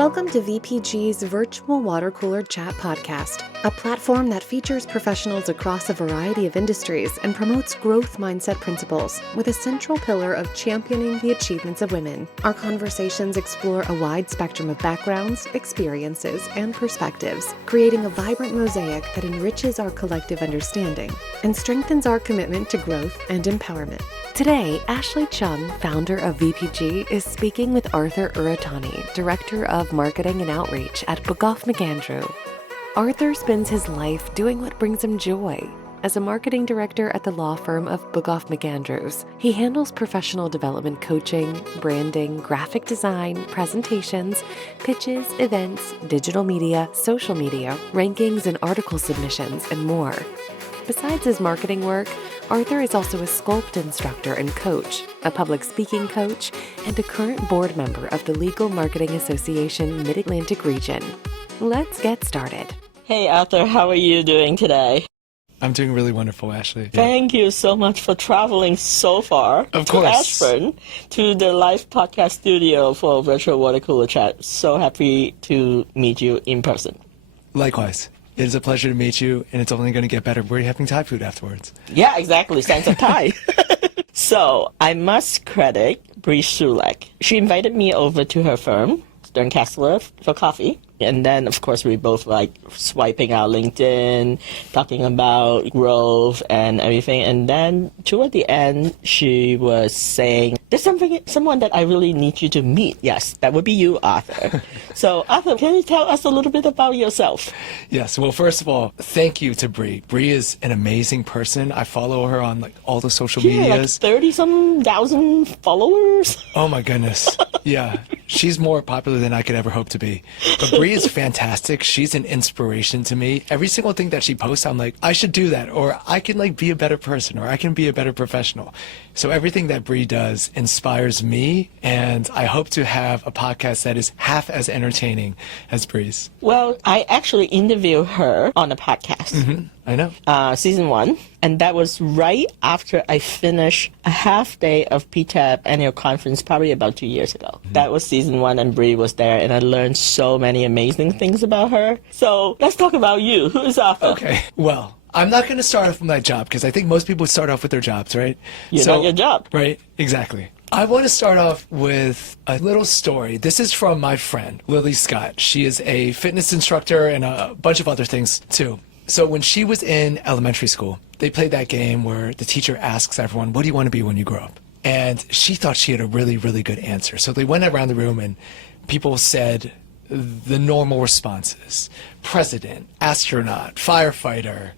Welcome to VPG's Virtual Water Cooler Chat Podcast, a platform that features professionals across a variety of industries and promotes growth mindset principles with a central pillar of championing the achievements of women. Our conversations explore a wide spectrum of backgrounds, experiences, and perspectives, creating a vibrant mosaic that enriches our collective understanding and strengthens our commitment to growth and empowerment. Today, Ashley Cheung, founder of VPG, is speaking with Arthur Uratani, Director of Marketing and Outreach at Bookoff McAndrews. Arthur spends his life doing what brings him joy. As a marketing director at the law firm of Bookoff McAndrews, he handles professional development coaching, branding, graphic design, presentations, pitches, events, digital media, social media, rankings and article submissions, and more. Besides his marketing work, Arthur is also a sculpt instructor and coach, a public speaking coach, and a current board member of the Legal Marketing Association Mid-Atlantic region. Let's get started. Hey Arthur, how are you doing today? I'm doing really wonderful, Ashley. Thank you so much for traveling so far to Ashburn to the live podcast studio for Virtual Water Cooler Chat. So happy to meet you in person. Likewise. It is a pleasure to meet you, and it's only going to get better. We're having Thai food afterwards. Yeah, exactly. Sense of Thai. So I must credit Bree Sulek. She invited me over to her firm, Stern Kessler, for coffee. And then, of course, we both swiping our LinkedIn, talking about growth and everything. And then toward the end, she was saying, there's someone that I really need you to meet. Yes, that would be you, Arthur. So, Arthur, can you tell us a little bit about yourself? Yes. Well, first of all, thank you to Bree. Bree is an amazing person. I follow her on all the social medias. 30-some thousand followers. Oh, my goodness. Yeah. She's more popular than I could ever hope to be. But Bree is fantastic. She's an inspiration to me. Every single thing that she posts, I'm like, I should do that, or I can be a better person, or I can be a better professional. So everything that Bree does inspires me, and I hope to have a podcast that is half as entertaining as Bree's. Well, I actually interviewed her on a podcast. Mm-hmm. I know. Season 1. And that was right after I finished a half day of PTAB annual conference, probably about 2 years ago. Mm-hmm. That was season 1, and Bree was there, and I learned so many amazing things about her. So let's talk about you. Who is Arthur? Okay. Well, I'm not going to start off with my job, because I think most people start off with their jobs, right? You're not your job. Right. Exactly. I want to start off with a little story. This is from my friend, Lily Scott. She is a fitness instructor and a bunch of other things, too. So when she was in elementary school, they played that game where the teacher asks everyone, what do you want to be when you grow up? And she thought she had a really, really good answer. So they went around the room and people said the normal responses: president, astronaut, firefighter,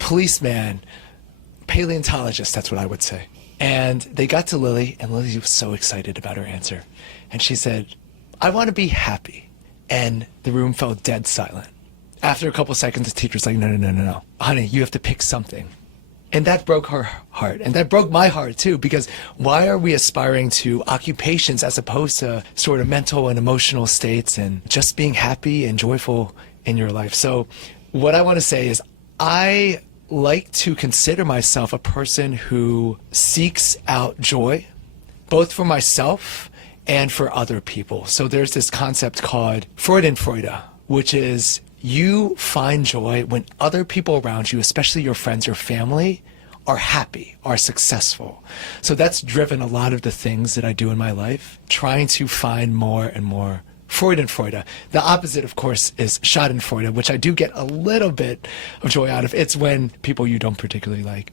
policeman, paleontologist, that's what I would say. And they got to Lily, and Lily was so excited about her answer. And she said, I want to be happy. And the room fell dead silent. After a couple seconds, the teacher's like, no. Honey, you have to pick something. And that broke her heart. And that broke my heart, too, because why are we aspiring to occupations as opposed to sort of mental and emotional states and just being happy and joyful in your life? So what I want to say is I like to consider myself a person who seeks out joy, both for myself and for other people. So there's this concept called Freudenfreude, which is you find joy when other people around you, especially your friends, your family, are happy, are successful. So that's driven a lot of the things that I do in my life, trying to find more and more Freudenfreude. The opposite, of course, is Schadenfreude, which I do get a little bit of joy out of. It's when people you don't particularly like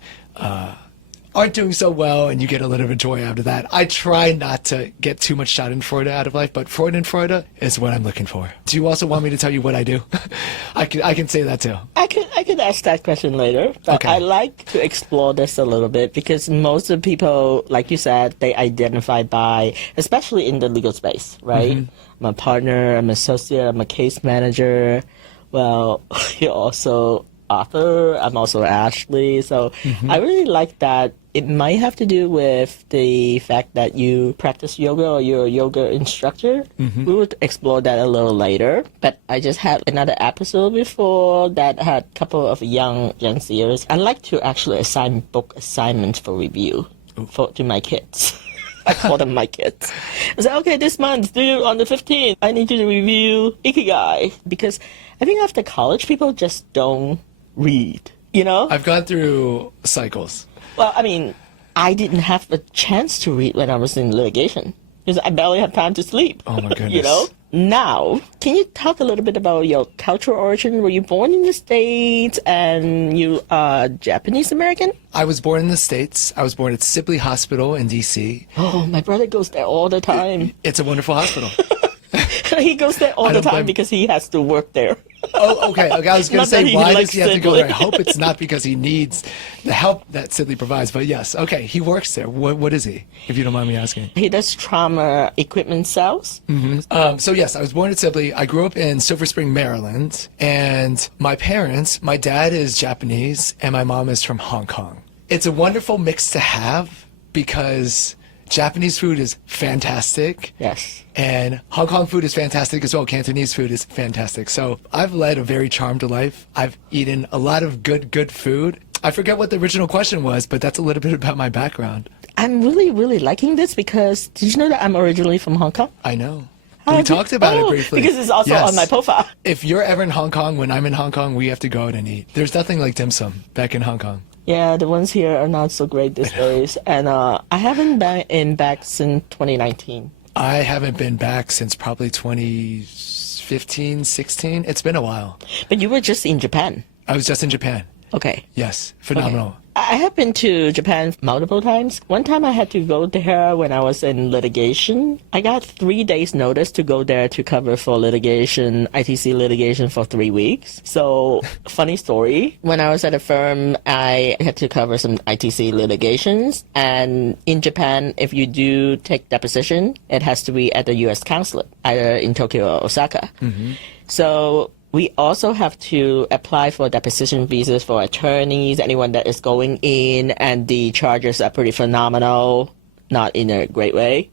aren't doing so well, and you get a little bit of joy out of that. I try not to get too much Schadenfreude out of life, but Freudenfreude is what I'm looking for. Do you also want me to tell you what I do? I can say that too. I could ask that question later, but okay. I like to explore this a little bit because most of the people, like you said, they identify by, especially in the legal space, right? Mm-hmm. I'm a partner, I'm an associate, I'm a case manager. Well, you're also Arthur, I'm also Ashley. So I really like that. It might have to do with the fact that you practice yoga or you're a yoga instructor. We will explore that a little later. But I just had another episode before that had a couple of young Gen Zers. I like to actually assign book assignments for review to my kids. I call them my kids. I say, okay, this month, due on the 15th, I need you to review Ikigai. Because I think after college, people just don't read, you know? I've gone through cycles. Well, I mean, I didn't have a chance to read when I was in litigation. Because I barely have time to sleep. Oh, my goodness. You know? Now, can you talk a little bit about your cultural origin? Were you born in the States and you are Japanese American? I was born in the States. I was born at Sibley Hospital in D.C. Oh, my brother goes there all the time. It's a wonderful hospital. He goes there all the time because he has to work there. Oh, okay. I was going to say, why does he have to go Sibley. there? I hope it's not because he needs the help that Sibley provides. But yes, okay, he works there. What is he, if you don't mind me asking? He does trauma equipment sales. So yes, I was born at Sibley. I grew up in Silver Spring, Maryland. And my parents, my dad is Japanese and my mom is from Hong Kong. It's a wonderful mix to have because Japanese food is fantastic. Yes. And Hong Kong food is fantastic as well. Cantonese food is fantastic. So I've led a very charmed life. I've eaten a lot of good food. I forget what the original question was, but that's a little bit about my background. I'm really liking this because did you know that I'm originally from Hong Kong? I know. We talked about it briefly. Because it's also Yes. on my profile. If you're ever in Hong Kong, when I'm in Hong Kong, we have to go out and eat. There's nothing like dim sum back in Hong Kong. Yeah, the ones here are not so great these days. And I haven't been back since 2019. I haven't been back since probably 2015, 16. It's been a while. But you were just in Japan. I was just in Japan. Okay. Yes, phenomenal. I have been to Japan multiple times. One time I had to go there when I was in litigation. I got 3 days notice to go there to cover for litigation, ITC litigation for 3 weeks. So, funny story. When I was at a firm, I had to cover some ITC litigations. And in Japan, if you do take deposition, it has to be at the U.S. consulate, either in Tokyo or Osaka. So, we also have to apply for deposition visas for attorneys, anyone that is going in, and the charges are pretty phenomenal, not in a great way.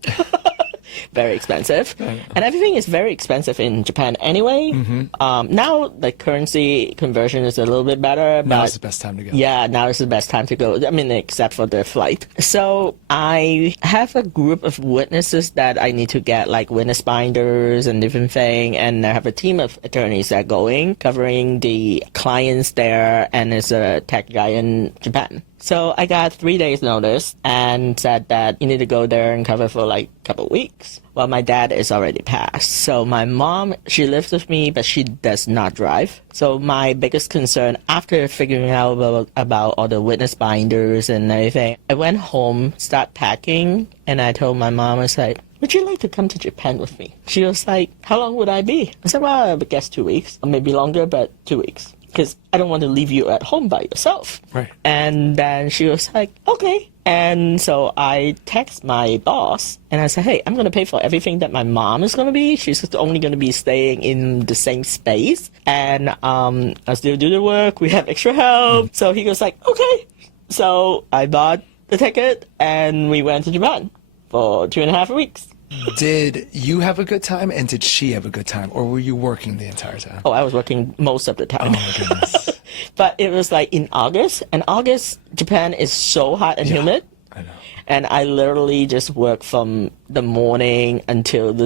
Very expensive. And everything is very expensive in Japan anyway. Now the currency conversion is a little bit better. Now but is the best time to go. yeah, now is the best time to go. I mean, except for the flight. So I have a group of witnesses that I need to get, like witness binders and different thing. And I have a team of attorneys that are going, covering the clients there, and it's a tech guy in Japan. So I got 3 days notice and said that you need to go there and cover for like a couple of weeks. Well, my dad is already passed. So my mom, she lives with me, but she does not drive. So my biggest concern after figuring out about all the witness binders and everything, I went home, start packing, and I told my mom, I said, would you like to come to Japan with me? She was like, how long would I be? I said, well, I would guess 2 weeks, or maybe longer, but 2 weeks. Because I don't want to leave you at home by yourself. Right. And then she was like, okay. And so I text my boss and I said, hey, I'm going to pay for everything that my mom is going to be. She's only going to be staying in the same space. And I still do the work. We have extra help. So he was like, okay. So I bought the ticket and we went to Japan for 2.5 weeks. Did you have a good time and did she have a good time, or were you working the entire time? Oh, I was working most of the time. Oh my goodness. But it was like in August, and August, Japan is so hot and humid. I know. And I literally just worked from the morning until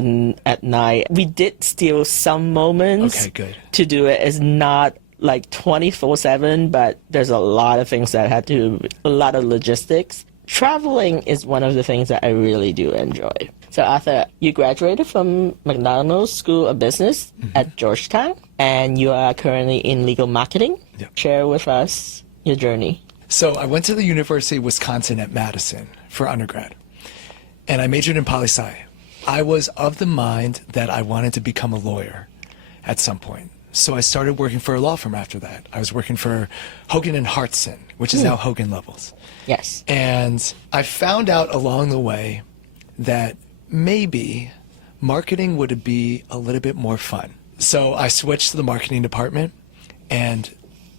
at night. We did still some moments Okay, good. to do it. It's not like 24/7, but there's a lot of things that had to, a lot of logistics. Traveling is one of the things that I really do enjoy. So Arthur, you graduated from McDonald's School of Business at Georgetown, and you are currently in legal marketing. Yep. Share with us your journey. So I went to the University of Wisconsin at Madison for undergrad, and I majored in poli-sci. I was of the mind that I wanted to become a lawyer at some point. So I started working for a law firm after that. I was working for Hogan and Hartson, which is now Hogan Lovells. Yes. And I found out along the way that maybe marketing would be a little bit more fun. So I switched to the marketing department, and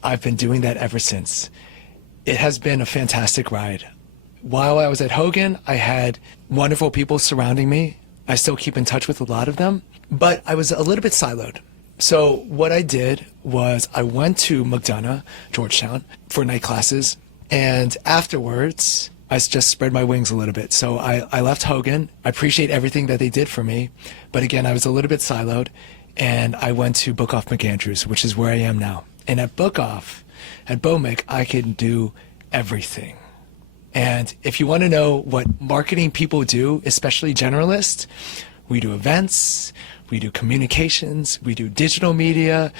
I've been doing that ever since. It has been a fantastic ride. While I was at Hogan, I had wonderful people surrounding me. I still keep in touch with a lot of them, but I was a little bit siloed. So what I did was I went to McDonough, Georgetown, for night classes, and afterwards I just spread my wings a little bit. So I left Hogan. I appreciate everything that they did for me. But again, I was a little bit siloed. And I went to Bookoff McAndrews, which is where I am now. And at Bookoff, at BOMIC, I can do everything. And if you want to know what marketing people do, especially generalists, we do events, we do communications, we do digital media,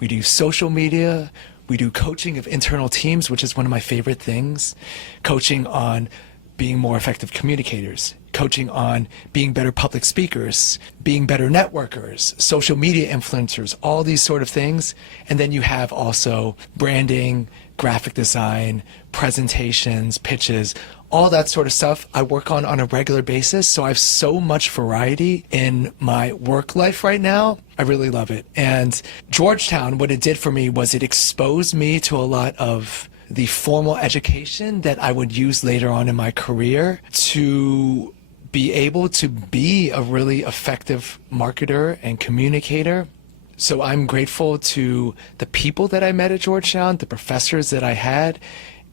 we do social media, we do coaching of internal teams, which is one of my favorite things, coaching on being more effective communicators, coaching on being better public speakers, being better networkers, social media influencers, all these sort of things. And then you have also branding, graphic design, presentations, pitches, all that sort of stuff I work on a regular basis. So I have so much variety in my work life right now. I really love it. And Georgetown, what it did for me was it exposed me to a lot of the formal education that I would use later on in my career to be able to be a really effective marketer and communicator. So I'm grateful to the people that I met at Georgetown, the professors that I had,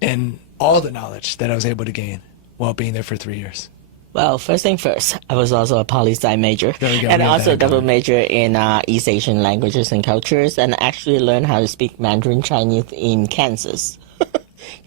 and all the knowledge that I was able to gain while being there for 3 years. Well, first thing first, I was also a poli-sci major There we go. and We have also a that double going. major in East Asian languages and cultures, and actually learned how to speak Mandarin Chinese in Kansas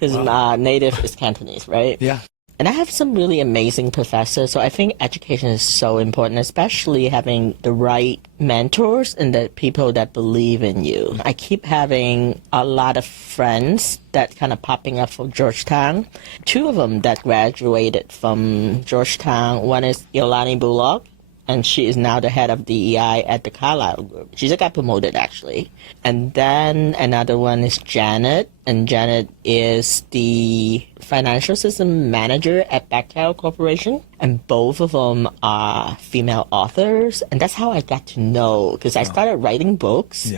because native is Cantonese, right? Yeah. And I have some really amazing professors, so I think education is so important, especially having the right mentors and the people that believe in you. I keep having a lot of friends that kind of popping up from Georgetown. Two of them that graduated from Georgetown. One is Uratani, and she is now the head of DEI at the Carlyle Group. She just got promoted, actually. And then another one is Janet, and Janet is the financial system manager at Bechtel Corporation. And both of them are female authors, and that's how I got to know, because I started writing books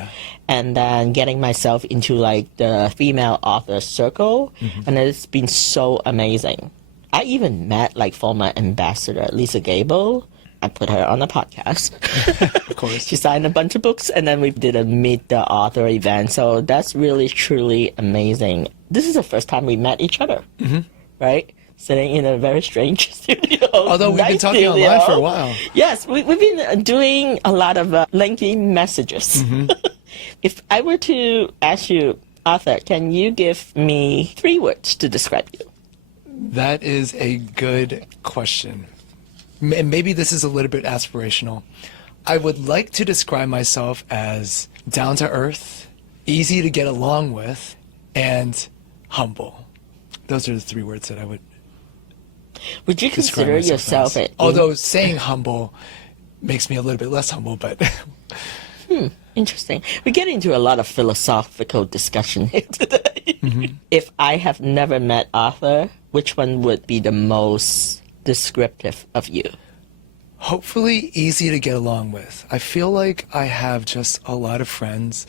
and then getting myself into like the female author circle, and it's been so amazing. I even met like former ambassador Lisa Gable. I put her on a podcast. Of course. She signed a bunch of books, and then we did a Meet the Author event. So that's really, truly amazing. This is the first time we met each other, right? Sitting in a very strange studio. Although we've been talking online for a while. Yes, we've been doing a lot of lengthy messages. If I were to ask you, Arthur, can you give me 3 words to describe you? That is a good question. And maybe this is a little bit aspirational. I would like to describe myself as down to earth, easy to get along with, and humble. Those are the 3 words that I would Would you describe consider myself yourself as. Although saying humble makes me a little bit less humble, but Interesting. We get into a lot of philosophical discussion here today. If I have never met Arthur, which one would be the most descriptive of you? hopefully easy to get along with. I feel like I have just a lot of friends,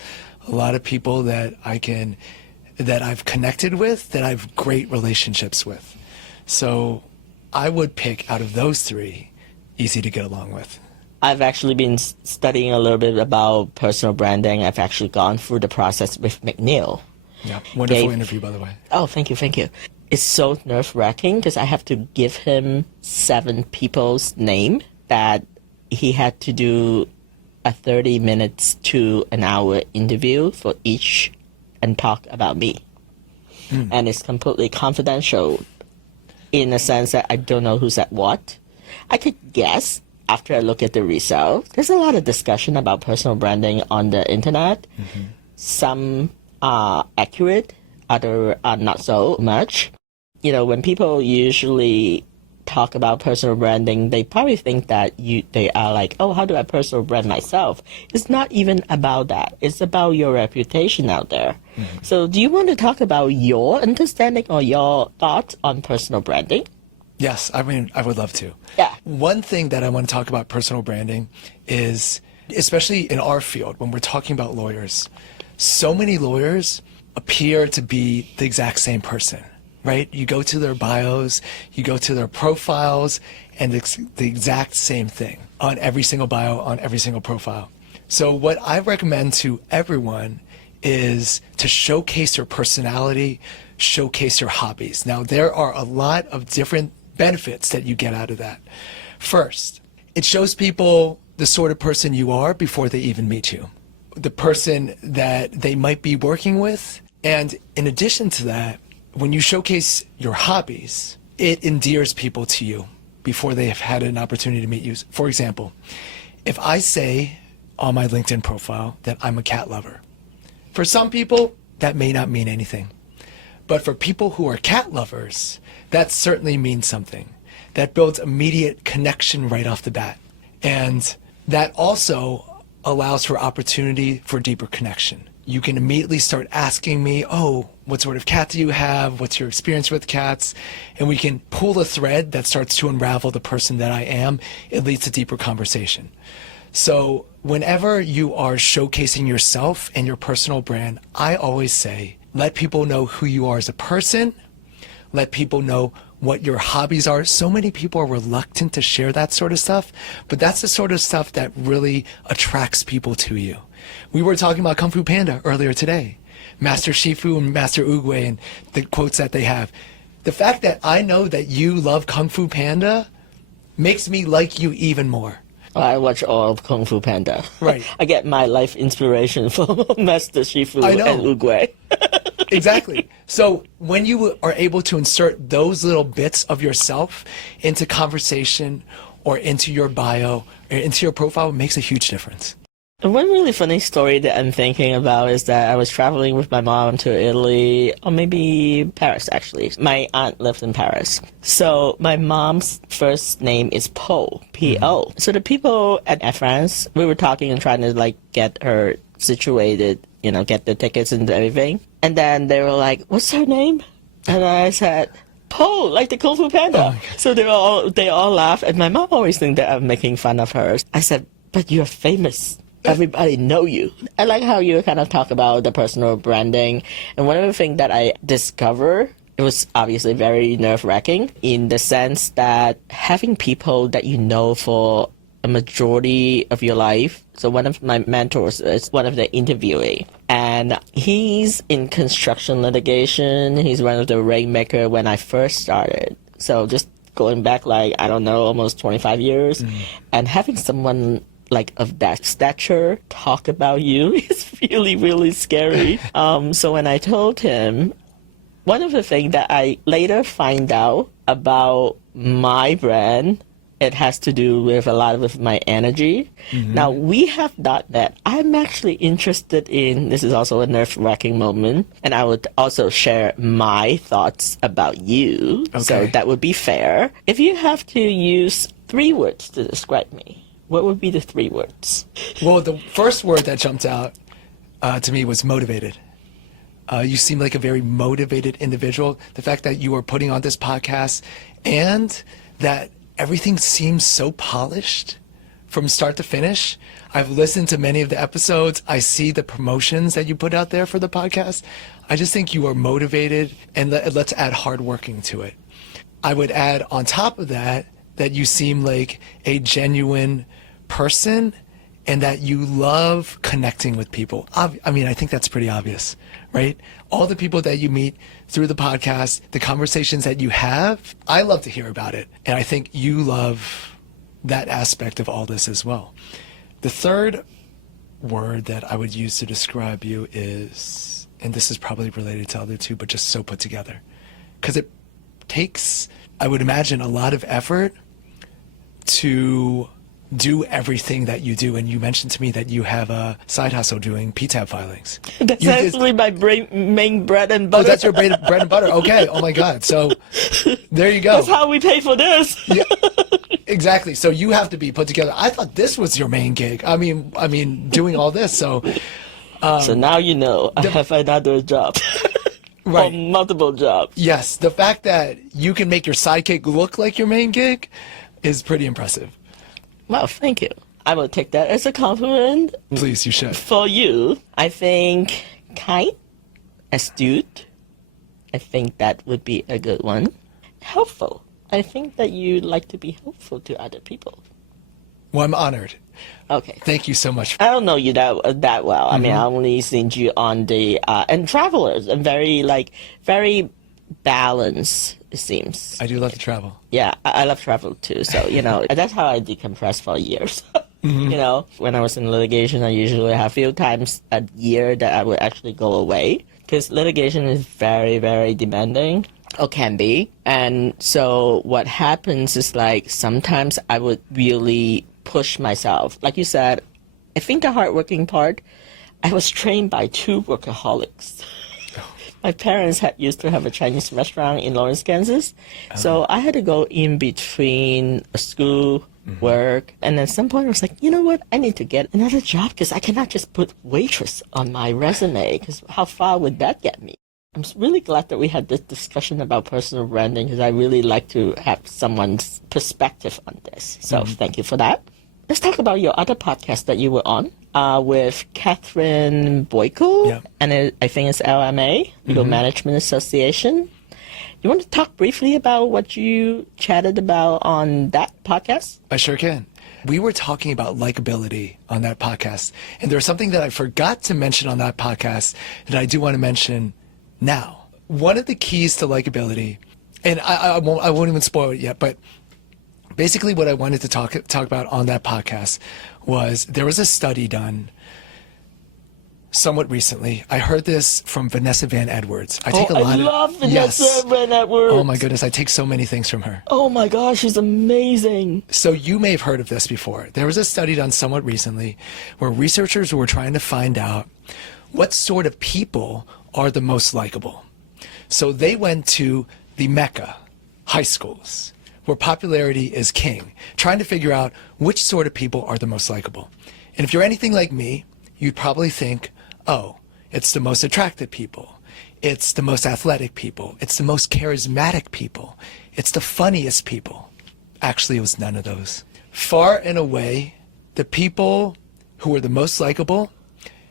a lot of people that I've connected with, that I have great relationships with. So I would pick out of those 3, easy to get along with. I've actually been studying a little bit about personal branding. I've actually gone through the process with McNeil. Yeah, wonderful interview, by the way. Oh, thank you, thank you. It's so nerve-wracking because I have to give him 7 people's name that he had to do a 30 minutes to an hour interview for each and talk about me. And it's completely confidential in the sense that I don't know who's at what. I could guess after I look at the results. There's a lot of discussion about personal branding on the internet. Some are accurate, other are not so much. You know, when people usually talk about personal branding, they probably think that they are like, oh, how do I personal brand myself? It's not even about that. It's about your reputation out there. So do you want to talk about your understanding or your thoughts on personal branding? Yes, I mean, I would love to. Yeah. One thing that I want to talk about personal branding is, especially in our field, when we're talking about lawyers, so many lawyers appear to be the exact same person, right? You go to their bios, you go to their profiles, and it's the exact same thing on every single bio, on every single profile. So what I recommend to everyone is to showcase your personality, showcase your hobbies. Now, there are a lot of different benefits that you get out of that. First, it shows people the sort of person you are before they even meet you, the person that they might be working with. And in addition to that, when you showcase your hobbies, it endears people to you before they have had an opportunity to meet you. For example, if I say on my LinkedIn profile that I'm a cat lover, for some people, that may not mean anything. But for people who are cat lovers, that certainly means something. That builds immediate connection right off the bat. And that also allows for opportunity for deeper connection. You can immediately start asking me, oh, what sort of cat do you have? What's your experience with cats? And we can pull a thread that starts to unravel the person that I am. It leads to deeper conversation. So whenever you are showcasing yourself and your personal brand, I always say, let people know who you are as a person. Let people know what your hobbies are. So many people are reluctant to share that sort of stuff, but that's the sort of stuff that really attracts people to you. We were talking about Kung Fu Panda earlier today, Master Shifu and Master Oogway and the quotes that they have. The fact that I know that you love Kung Fu Panda makes me like you even more. I watch all of Kung Fu Panda. Right. I get my life inspiration from Master Shifu and Oogway. Exactly. So when you are able to insert those little bits of yourself into conversation or into your bio or into your profile, it makes a huge difference. One really funny story that I'm thinking about is that I was traveling with my mom to Italy, or maybe Paris, actually. My aunt lived in Paris. So my mom's first name is Po, P-O. Mm-hmm. So the people at France, we were talking and trying to get her situated, get the tickets and everything. And then they were like, what's her name? And I said, Po, like the Kung Fu Panda. Oh, so they all laughed. And my mom always think that I'm making fun of her. I said, but you're famous. Everybody know you. I like how you kind of talk about the personal branding. And one of the things that I discovered, it was obviously very nerve-wracking in the sense that having people that you know for a majority of your life. So one of my mentors is one of the interviewee. And he's in construction litigation. He's one of the rainmaker when I first started. So just going back almost 25 years. Mm. And having someone of that stature talk about you is really, really scary. So when I told him, one of the things that I later find out about my brand, it has to do with a lot of my energy. Mm-hmm. Now, we have not met. I'm actually interested in, this is also a nerve-wracking moment, and I would also share my thoughts about you. Okay. So that would be fair. If you have to use 3 words to describe me, what would be the 3 words? Well, the first word that jumped out to me was motivated. You seem like a very motivated individual. The fact that you are putting on this podcast and that everything seems so polished from start to finish. I've listened to many of the episodes. I see the promotions that you put out there for the podcast. I just think you are motivated, and let's add hardworking to it. I would add on top of that you seem like a genuine person and that you love connecting with people. I mean, I think that's pretty obvious, right? All the people that you meet through the podcast, the conversations that you have, I love to hear about it. And I think you love that aspect of all this as well. The third word that I would use to describe you is, and this is probably related to other two, but just so put together. Because it takes, I would imagine, a lot of effort to do everything that you do. And you mentioned to me that you have a side hustle doing PTAB filings. That's actually my main bread and butter. Oh, that's your bread and butter. Okay. Oh my God. So there you go. That's how we pay for this. Yeah, exactly. So you have to be put together. I thought this was your main gig. I mean, doing all this. So now you know I have another job. Right. Or multiple jobs. Yes. The fact that you can make your sidekick look like your main gig is pretty impressive. Well, thank you. I will take that as a compliment. Please, you should. For you, I think kind, astute. I think that would be a good one. Helpful. I think that you like to be helpful to other people. Well, I'm honored. Okay. Thank you so much. I don't know you that well. I mean, I only seen you on the and Travelers, and very balanced, it seems. I do love to travel. Yeah, I love travel too. So, that's how I decompress for years. When I was in litigation, I usually have a few times a year that I would actually go away because litigation is very, very demanding, or can be. And so what happens is sometimes I would really push myself. Like you said, I think the hardworking part, I was trained by two workaholics. My parents used to have a Chinese restaurant in Lawrence, Kansas. So I had to go in between school, work, and at some point I was like, you know what? I need to get another job because I cannot just put waitress on my resume because how far would that get me? I'm really glad that we had this discussion about personal branding because I really like to have someone's perspective on this. So thank you for that. Let's talk about your other podcast that you were on with Catherine Boyko, and I think it's LMA, Legal Management Association. You want to talk briefly about what you chatted about on that podcast? I sure can. We were talking about likability on that podcast, and there's something that I forgot to mention on that podcast that I do want to mention now. One of the keys to likability, and I won't even spoil it yet, but basically what I wanted to talk about on that podcast was there was a study done somewhat recently. I heard this from Vanessa Van Edwards. I love Vanessa Van Edwards. Oh my goodness, I take so many things from her. Oh my gosh, she's amazing. So you may have heard of this before. There was a study done somewhat recently where researchers were trying to find out what sort of people are the most likable. So they went to the Mecca high schools, where popularity is king, trying to figure out which sort of people are the most likable. And if you're anything like me, you'd probably think, oh, it's the most attractive people. It's the most athletic people. It's the most charismatic people. It's the funniest people. Actually, it was none of those. Far and away, the people who were the most likable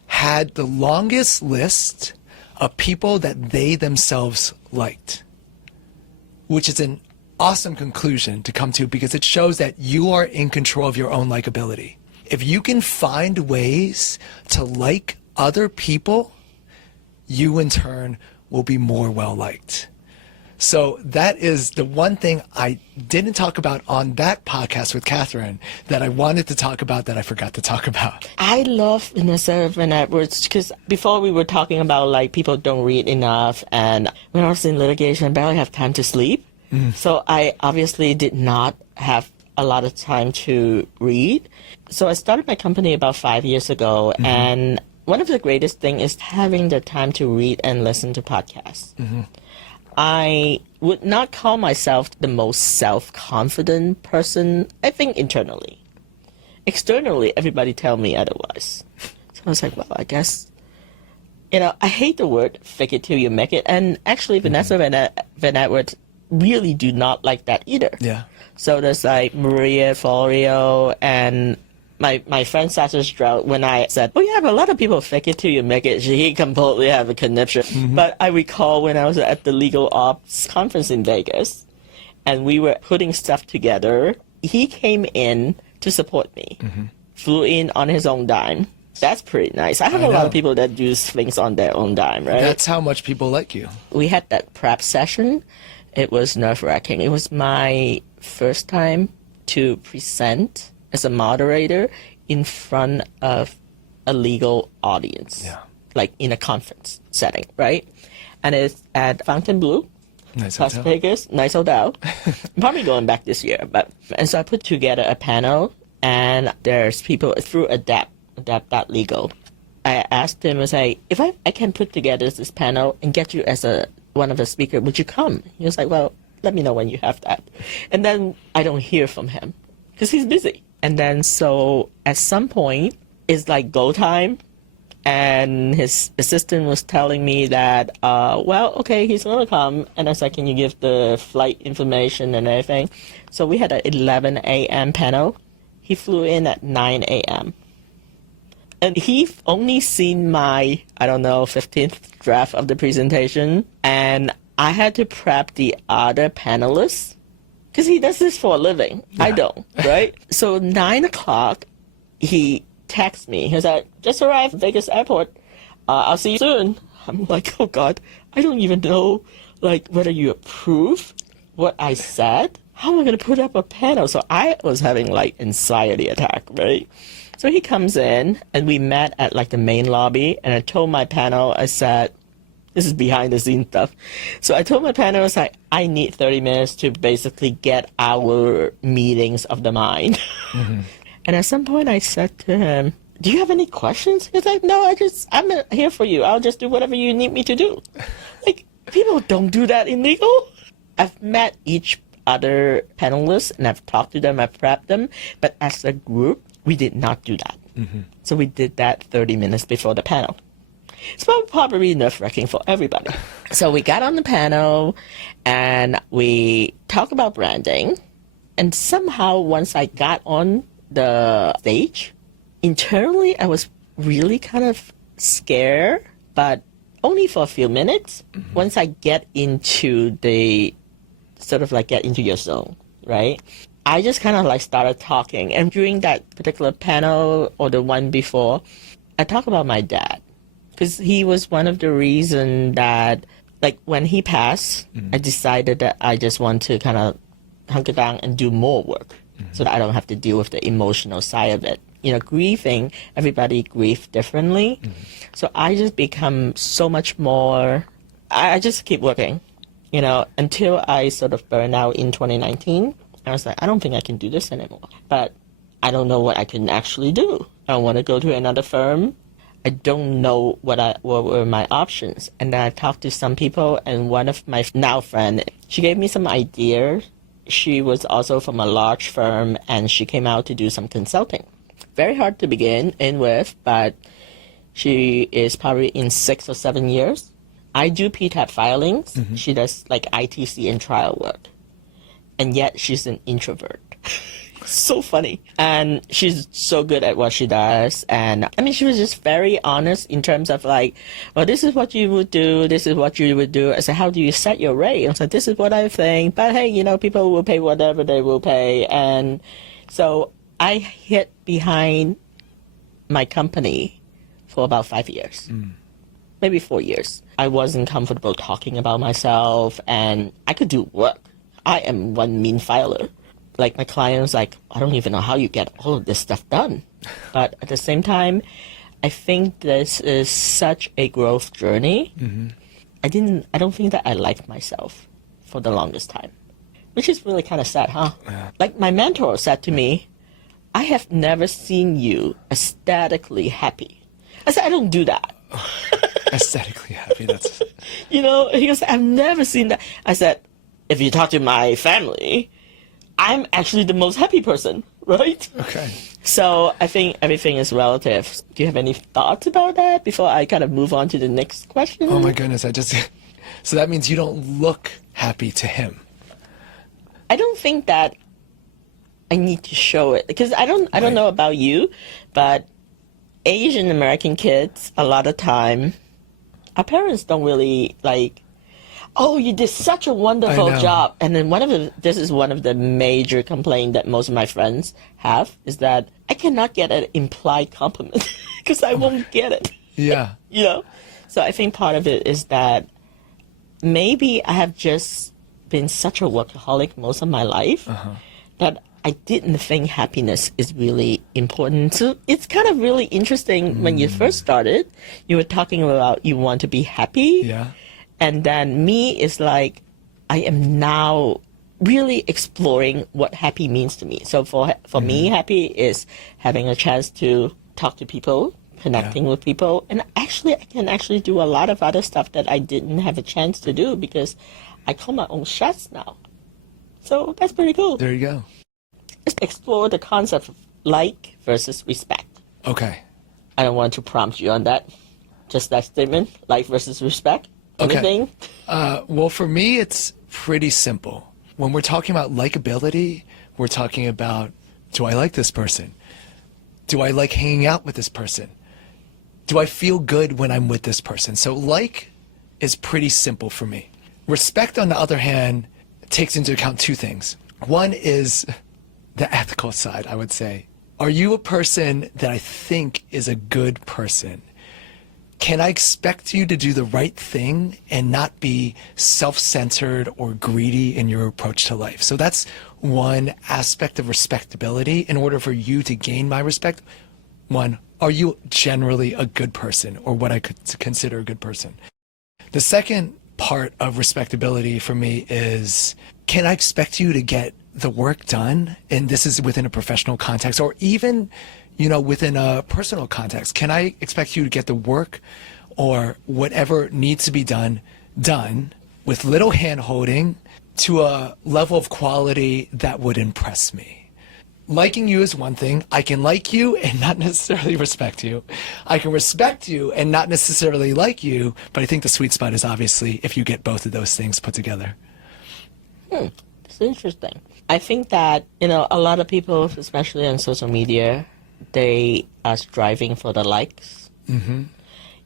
had the longest list of people that they themselves liked, which is an awesome conclusion to come to because it shows that you are in control of your own likability. If you can find ways to like other people, you in turn will be more well-liked. So that is the one thing I didn't talk about on that podcast with Catherine that I wanted to talk about that I forgot to talk about. I love Vanessa Van Edwards because before we were talking about people don't read enough, and when I was in litigation, I barely have time to sleep. So I obviously did not have a lot of time to read. So I started my company about 5 years ago, and one of the greatest things is having the time to read and listen to podcasts. I would not call myself the most self-confident person, I think internally. Externally, everybody tell me otherwise. So I was like, well, I guess, I hate the word fake it till you make it. And actually, Vanessa Van Edwards really do not like that either. Yeah. So there's Maria Florio and my friend Sasha Stroud, when I said, oh yeah, but a lot of people fake it till you make it, he completely have a conniption. But I recall when I was at the legal ops conference in Vegas and we were putting stuff together, he came in to support me, flew in on his own dime. That's pretty nice. I have a lot of people that do things on their own dime, right? That's how much people like you. We had that prep session. It was nerve-wracking. It was my first time to present as a moderator in front of a legal audience, in a conference setting, right? And it's at Fontainebleau, Las Vegas, nice hotel. I'm probably going back this year, and so I put together a panel, and there's people through Adapt.legal. I asked him, I say, if I can put together this panel and get you as one of the speakers, would you come? He was like, well, let me know when you have that. And then I don't hear from him because he's busy. And then so at some point, it's go time. And his assistant was telling me that, well, okay, he's going to come. And I was like, can you give the flight information and everything? So we had an 11 a.m. panel. He flew in at 9 a.m. And he only seen my, 15th draft of the presentation. And I had to prep the other panelists because he does this for a living. Yeah. I don't, right? So 9 o'clock, he texts me. He's like, just arrived at Vegas airport. I'll see you soon. I'm like, oh God, I don't even know like whether you approve what I said. How am I going to put up a panel? So I was having like anxiety attack, right? So he comes in and we met at like the main lobby, and I told my panel, I said, this is behind the scenes stuff. So I told my panel, I was like, I need 30 minutes to basically get our meetings of the mind. Mm-hmm. And at some point I said to him, do you have any questions? He's like, no, I'm here for you. I'll just do whatever you need me to do. Like, people don't do that in legal. I've met each other panelists and I've talked to them, I've prepped them, but as a group, we did not do that. Mm-hmm. So we did that 30 minutes before the panel. It's probably nerve-wracking for everybody. So we got on the panel and we talked about branding. And somehow once I got on the stage, internally I was really kind of scared, but only for a few minutes. Mm-hmm. Once I get into the sort of like get into your zone, right? I just kind of like started talking. And during that particular panel or the one before, I talked about my dad. Because he was one of the reasons that, like, when he passed, I decided that I just want to kind of hunker down and do more work so that I don't have to deal with the emotional side of it. You know, grieving, everybody grieves differently. So I just become so much more, I just keep working, you know, until I sort of burn out in 2019. I was like, I don't think I can do this anymore. But I don't know what I can actually do. I want to go to another firm. I don't know what were my options. And then I talked to some people, and one of my now friend, she gave me some ideas. She was also from a large firm, and she came out to do some consulting. Very hard to begin in with, but she is probably in 6 or 7 years. I do PTAB filings. Mm-hmm. She does like ITC and trial work. And yet she's an introvert. So funny. And she's so good at what she does. And I mean, she was just very honest in terms of like, well, this is what you would do. This is what you would do. I said, how do you set your rate? I said, this is what I think. But hey, you know, people will pay whatever they will pay. And so I hid behind my company for about 5 years. Maybe 4 years. I wasn't comfortable talking about myself, and I could do work. I am one mean filer. Like, my client's like, I don't even know how you get all of this stuff done. But at the same time, I think this is such a growth journey. Mm-hmm. I don't think that I liked myself for the longest time, which is really kind of sad, huh? Yeah. Like, my mentor said to me, I have never seen you aesthetically happy. I said, I don't do that. Aesthetically happy, that's... You know, he goes, I've never seen that. I said, if you talk to my family, I'm actually the most happy person, right? Okay. So I think everything is relative. Do you have any thoughts about that before I kind of move on to the next question? Oh my goodness, so that means you don't look happy to him. I don't think that I need to show it, because I don't know about you, but Asian American kids, a lot of time, our parents don't really like, oh, you did such a wonderful job. And then this is one of the major complaints that most of my friends have, is that I cannot get an implied compliment because I won't get it. Yeah. You know? So I think part of it is that maybe I have just been such a workaholic most of my life that I didn't think happiness is really important. So it's kind of really interesting when you first started, you were talking about you want to be happy. Yeah. And then me is like, I am now really exploring what happy means to me. So for me, happy is having a chance to talk to people, connecting with people. And actually, I can actually do a lot of other stuff that I didn't have a chance to do because I call my own shots now. So that's pretty cool. There you go. Just explore the concept of like versus respect. Okay. I don't want to prompt you on that. Just that statement, like versus respect. Anything? Okay. Well, for me, it's pretty simple. When we're talking about likability, we're talking about, do I like this person? Do I like hanging out with this person? Do I feel good when I'm with this person? So like is pretty simple for me. Respect, on the other hand, takes into account two things. One is the ethical side, I would say. Are you a person that I think is a good person? Can I expect you to do the right thing and not be self-centered or greedy in your approach to life? So that's one aspect of respectability. In order for you to gain my respect, one, are you generally a good person, or what I could consider a good person? The second part of respectability for me is, can I expect you to get the work done? And this is within a professional context, or even, within a personal context. Can I expect you to get the work or whatever needs to be done with little hand holding to a level of quality that would impress me? Liking you is one thing. I can like you and not necessarily respect you. I can respect you and not necessarily like you, but I think the sweet spot is obviously if you get both of those things put together. It's interesting. I think that, a lot of people, especially on social media, they are striving for the likes. Mm-hmm.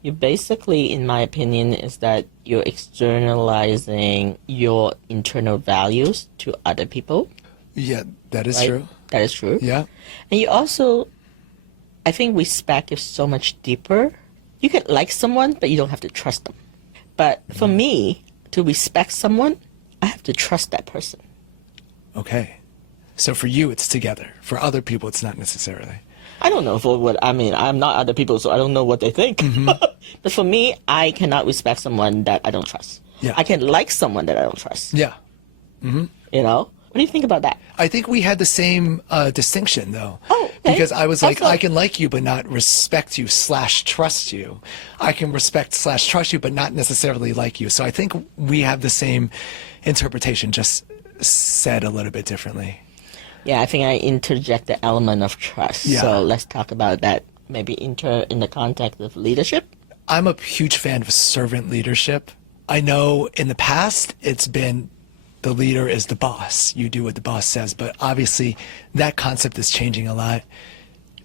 You basically, in my opinion, is that you're externalizing your internal values to other people. Yeah, that is right? true. That is true. Yeah. And you also, I think respect is so much deeper. You can like someone, but you don't have to trust them. But for me, to respect someone, I have to trust that person. Okay. So for you, it's together. For other people, it's not necessarily. I don't know I'm not other people, so I don't know what they think. Mm-hmm. But for me, I cannot respect someone that I don't trust. Yeah. I can like someone that I don't trust. Yeah. Mm-hmm. What do you think about that? I think we had the same distinction, though. Oh, okay. Because I was like, Also, I can like you, but not respect you / trust you. I can respect / trust you, but not necessarily like you. So I think we have the same interpretation, just said a little bit differently. Yeah, I think I interject the element of trust. Yeah. So let's talk about that, maybe in the context of leadership. I'm a huge fan of servant leadership. I know in the past it's been the leader is the boss. You do what the boss says. But obviously that concept is changing a lot.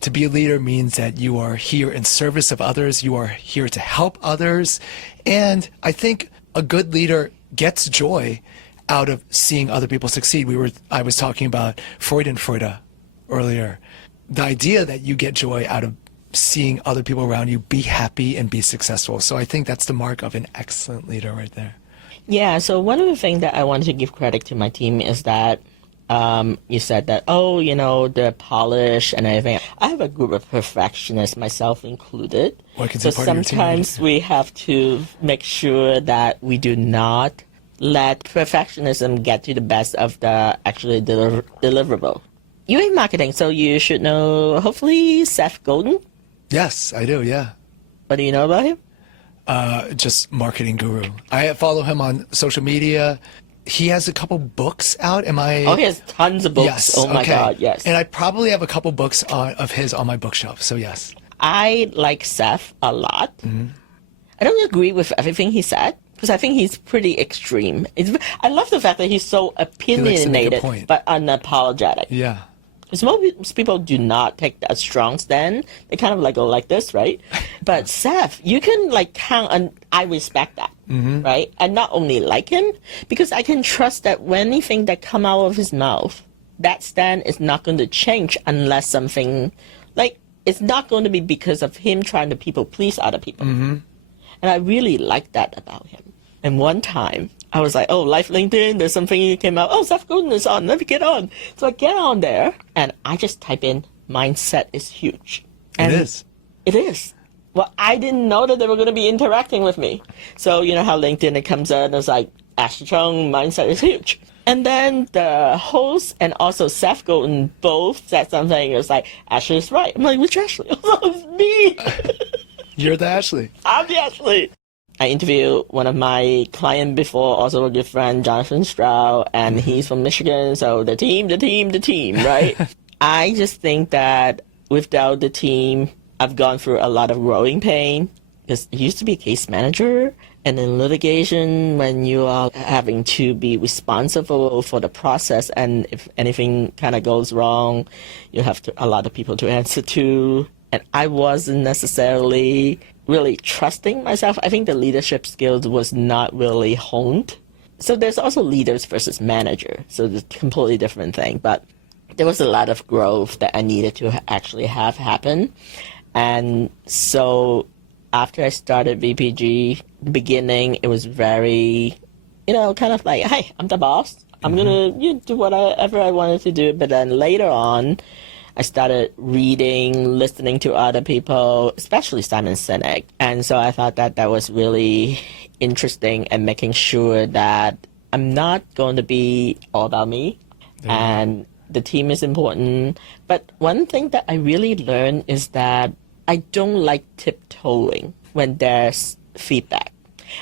To be a leader means that you are here in service of others. You are here to help others. And I think a good leader gets joy out of seeing other people succeed. I was talking about Freude earlier. The idea that you get joy out of seeing other people around you be happy and be successful. So I think that's the mark of an excellent leader right there. Yeah, so one of the things that I wanted to give credit to my team is that you said that, they're polished and everything. I have a group of perfectionists, myself included. So sometimes we have to make sure that we do not let perfectionism get to the best of the actually deliverable. You're in marketing, so you should know, hopefully, Seth Godin. Yes, I do, yeah. What do you know about him? Just marketing guru. I follow him on social media. He has a couple books out. Oh, he has tons of books. Yes. Oh my God, yes. And I probably have a couple books of his on my bookshelf, so yes. I like Seth a lot. Mm-hmm. I don't agree with everything he said, because I think he's pretty extreme. I love the fact that he's so opinionated, but unapologetic. Yeah. Because most people do not take a strong stand. They kind of go like this, right? But Seth, you can count on, I respect that, right? And not only like him, because I can trust that when anything that come out of his mouth, that stand is not going to change unless something, it's not going to be because of him trying to people please other people. Mm-hmm. And I really like that about him. And one time, I was like, oh, Life LinkedIn, there's something that came out. Oh, Seth Godin is on. Let me get on. So I get on there, and I just type in, mindset is huge. And it is. It is. Well, I didn't know that they were going to be interacting with me. So you know how LinkedIn, it comes out and it's like, Ashley Cheung, mindset is huge. And then the host and also Seth Godin both said something. It was like, Ashley's right. I'm like, which Ashley? Oh, it's me. You're the Ashley. I'm the Ashley. I interviewed one of my clients before, also a good friend, Jonathan Stroud, and he's from Michigan, so the team, right? I just think that without the team, I've gone through a lot of growing pain, because I used to be a case manager, and in litigation, when you are having to be responsible for the process, and if anything kind of goes wrong, you have a lot of people to answer to, and I wasn't necessarily really trusting myself. I think the leadership skills was not really honed So there's also leaders versus manager. So it's a completely different thing. But there was a lot of growth that I needed to actually have happen. And so after I started VPG, beginning, it was very, kind of like, hey, I'm the boss. I'm going to do whatever I wanted to do. But then later on, I started reading, listening to other people, especially Simon Sinek. And so I thought that that was really interesting and making sure that I'm not going to be all about me. And the team is important. But one thing that I really learned is that I don't like tiptoeing when there's feedback.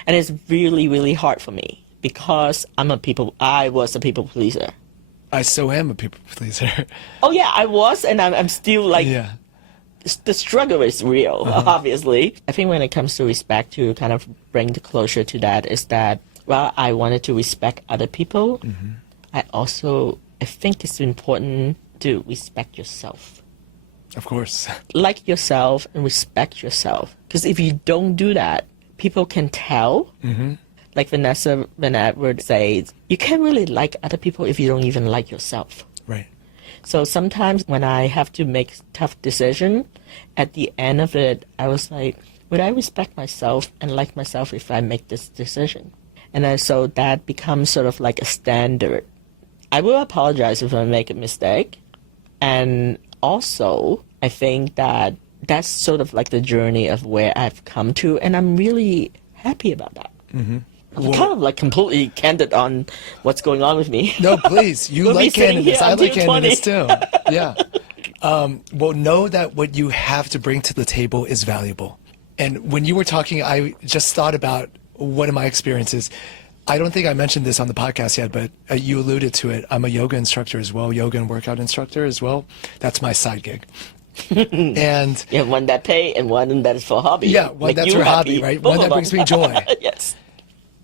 And it's really, really hard for me because I was a people pleaser. I so am a people pleaser. Oh yeah, I was, and I'm still like, the struggle is real, obviously. I think when it comes to respect, to kind of bring the closure to that, is that, while I wanted to respect other people, I think it's important to respect yourself. Of course. Like yourself and respect yourself. Because if you don't do that, people can tell. Like Vanessa Van Edward says, you can't really like other people if you don't even like yourself. Right. So sometimes when I have to make tough decision, at the end of it, I was like, would I respect myself and like myself if I make this decision? And then so that becomes sort of like a standard. I will apologize if I make a mistake. And also, I think that that's sort of like the journey of where I've come to, and I'm really happy about that. I'm kind of like completely candid on what's going on with me. No, please. You like candidness. I like candidness too. Yeah. Well, know that what you have to bring to the table is valuable. And when you were talking, I just thought about one of my experiences. I don't think I mentioned this on the podcast yet, but you alluded to it. I'm a yoga instructor as well, yoga and workout instructor as well. That's my side gig. And you have one that pay and one that is for hobby. Yeah, one that's for hobby, right? One that brings me joy. Yes.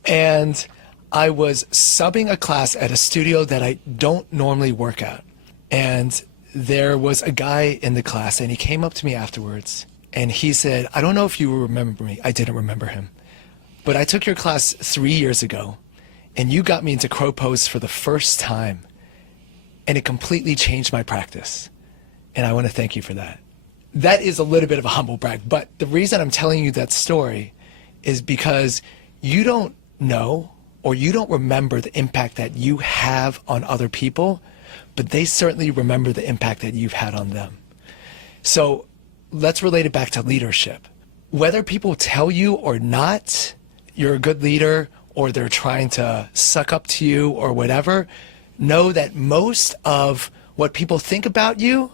And I was subbing a class at a studio that I don't normally work at. And there was a guy in the class, and he came up to me afterwards, and he said, I don't know if you remember me. I didn't remember him. But I took your class 3 years ago, and you got me into crow pose for the first time, and it completely changed my practice. And I want to thank you for that. That is a little bit of a humble brag, but the reason I'm telling you that story is because you don't know or you don't remember the impact that you have on other people, but they certainly remember the impact that you've had on them. So let's relate it back to leadership. Whether people tell you or not, you're a good leader, or they're trying to suck up to you or whatever, know that most of what people think about you,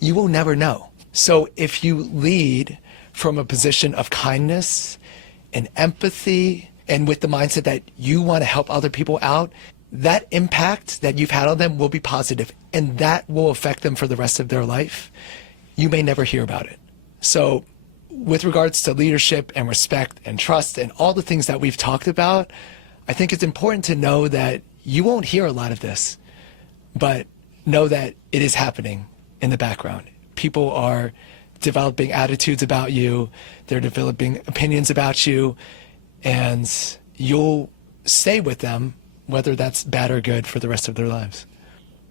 you will never know. So if you lead from a position of kindness and empathy, and with the mindset that you want to help other people out, that impact that you've had on them will be positive, and that will affect them for the rest of their life. You may never hear about it. So with regards to leadership and respect and trust and all the things that we've talked about, I think it's important to know that you won't hear a lot of this, but know that it is happening in the background. People are developing attitudes about you. They're developing opinions about you. And you'll stay with them, whether that's bad or good, for the rest of their lives.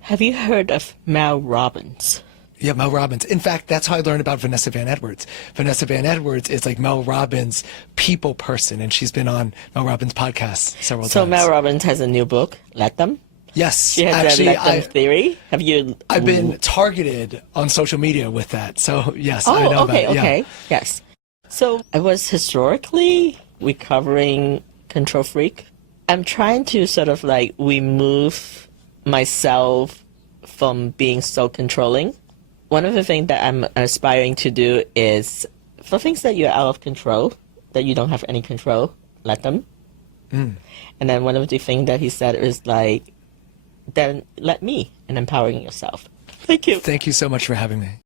Have you heard of Mel Robbins? Yeah, Mel Robbins. In fact, that's how I learned about Vanessa Van Edwards. Vanessa Van Edwards is like Mel Robbins' people person, and she's been on Mel Robbins' podcast several times. So Mel Robbins has a new book, Let Them? Yes. She has actually, a Let Them theory. Have you? I've been targeted on social media with that. So, yes, I know about it. Okay. Yeah. Yes. So I was historically recovering control freak. I'm trying to sort of like remove myself from being so controlling. One of the things that I'm aspiring to do is, for things that you're out of control, that you don't have any control, let them. And then one of the things that he said is like, then let me, and empowering yourself. Thank you. Thank you so much for having me.